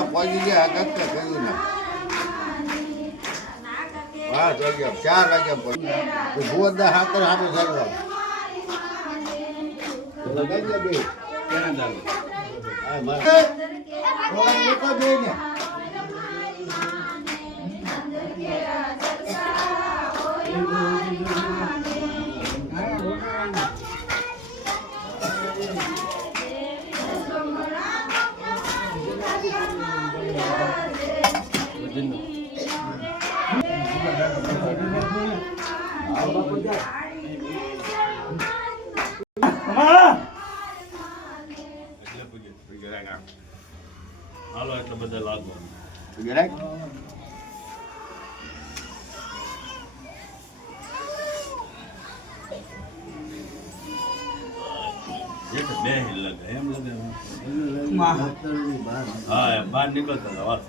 હા પહોંચી ગયા કક્કે કહ્યું ને. પાંચ વાગ્યા ચાર વાગ્યા પછી. ભુવનદા હાથર હાથે સરવા બે. હા મારે. હાલો એટલે બધા લાગો જરાક એક બે હિલ લગે એમ લગે હા એમ બહાર નીકળતા હતા વાત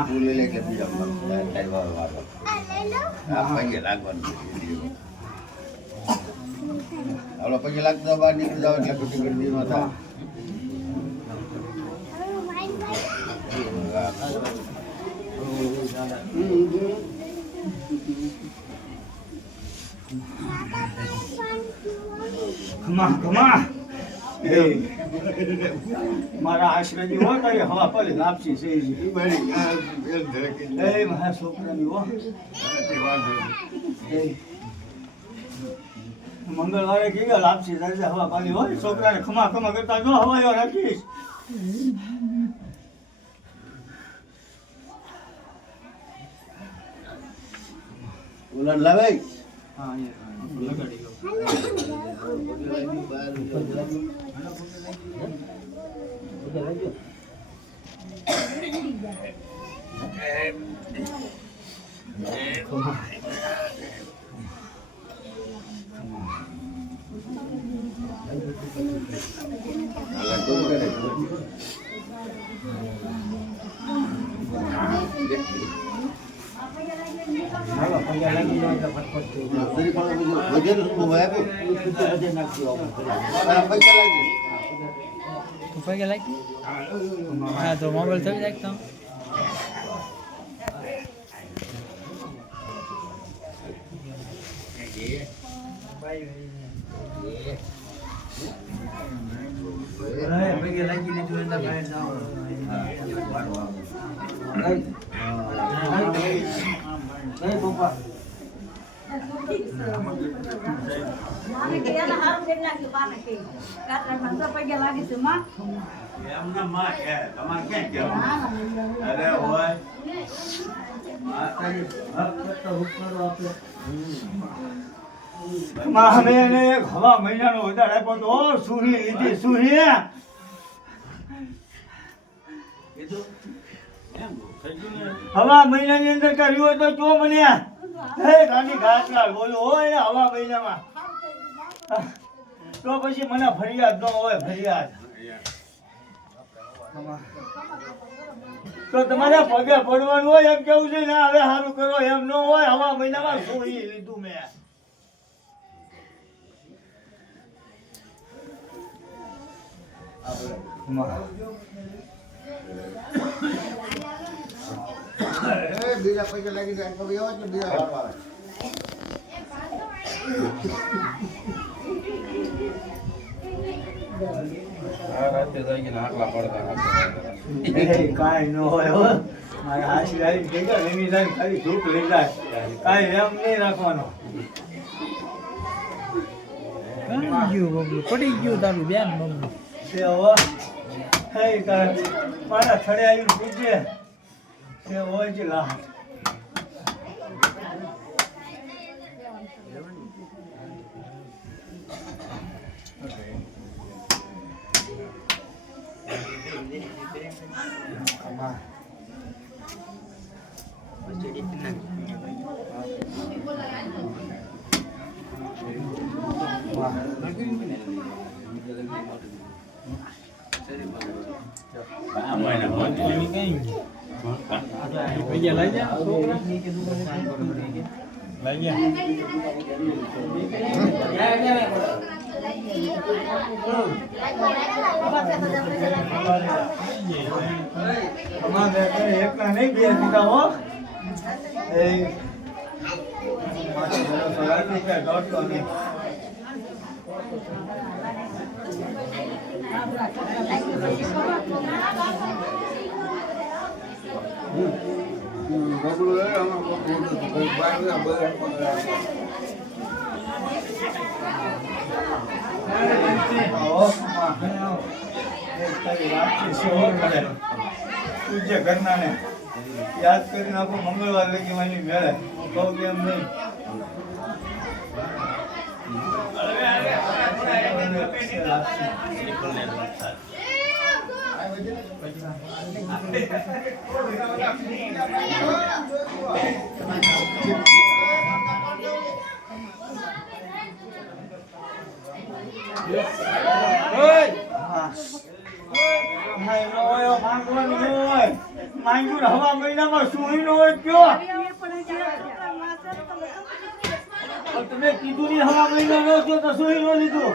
તું લઈ લે એટલે બીજા ટાઈમ વાળો હા પગે લાગવાનું છે વીડિયો. હાલો પગે લાગતા બહાર નીકળી જાવ એટલે મારા આશ્રયની હો તારી હવા પર લાપસી છે ઈ. એ મારા છોકરાની હો. એ. મંગળવારે કીધા લાપસી થાય હવા પાલી હોય છોકરાને ખમા ખમા કરતા જો હવાયો રાખીશ. ઉલટ લાવે? હા અહીંયા. લગાડી ગયો હાલો પગે લાગી જાય તો ફટફટ થઈ જાય. વજન શું હોય આપો બધે નાખજો આપણે. હા, પૈસા લાગે પગે લાગી હા તો મોબાઈલ થઈ રાખતો અરે, પગે લાગી લીધું એટલે બહાર જાઓ. નહીં. નહીં, પપ્પા. એમને માં કે તમારે ક્યાં કહેવાનું અરે હોય માતાજી ભક્ત તો હુકરો આપે. માં અમે એને એક હવા મહિનાનો વધારે આપ્યો તો સુરી લીધી ને હવા મહિનાની અંદર કર્યું હોય તો ચો મને હે ગાંધી ઘાસલા બોલો હોય હવા મહિનામાં. તો પછી મને ફરિયાદ ન હોય, ફરિયાદ. તો તમારે પગે પડવાનું હોય, એમ કેવું છે? ને, હવે સારું કરો, એમ ન હોય, હવા મહિનામાં સોઈ લીધું મેં. એ બીજા પૈસા લાગી જાય તો એવા જ બીજા વાર આવે કાંઈ ન હોય મારે હાસી આવી ગયા એની જાય ખાલી ધૂપ લઈ જાય કાંઈ એમ નહીં રાખવાનો પડી ગયું તારું બેન કાંઈ. મારા થડે આવીને પૂછે તે હોય જ લાહ એકલા નહીં બે દીધા હો એ માથે પૂજ્ય ઘરનાને યાદ કરી નાખો મંગળવાર લગી મારી મેળે હું કહું કે એમ નહીં હા. ન ને હવા મહિનામાં સુઈ ન કયો તમે કીધું નહીં હવા મહિના નો છો તો સુઈ ન લીધું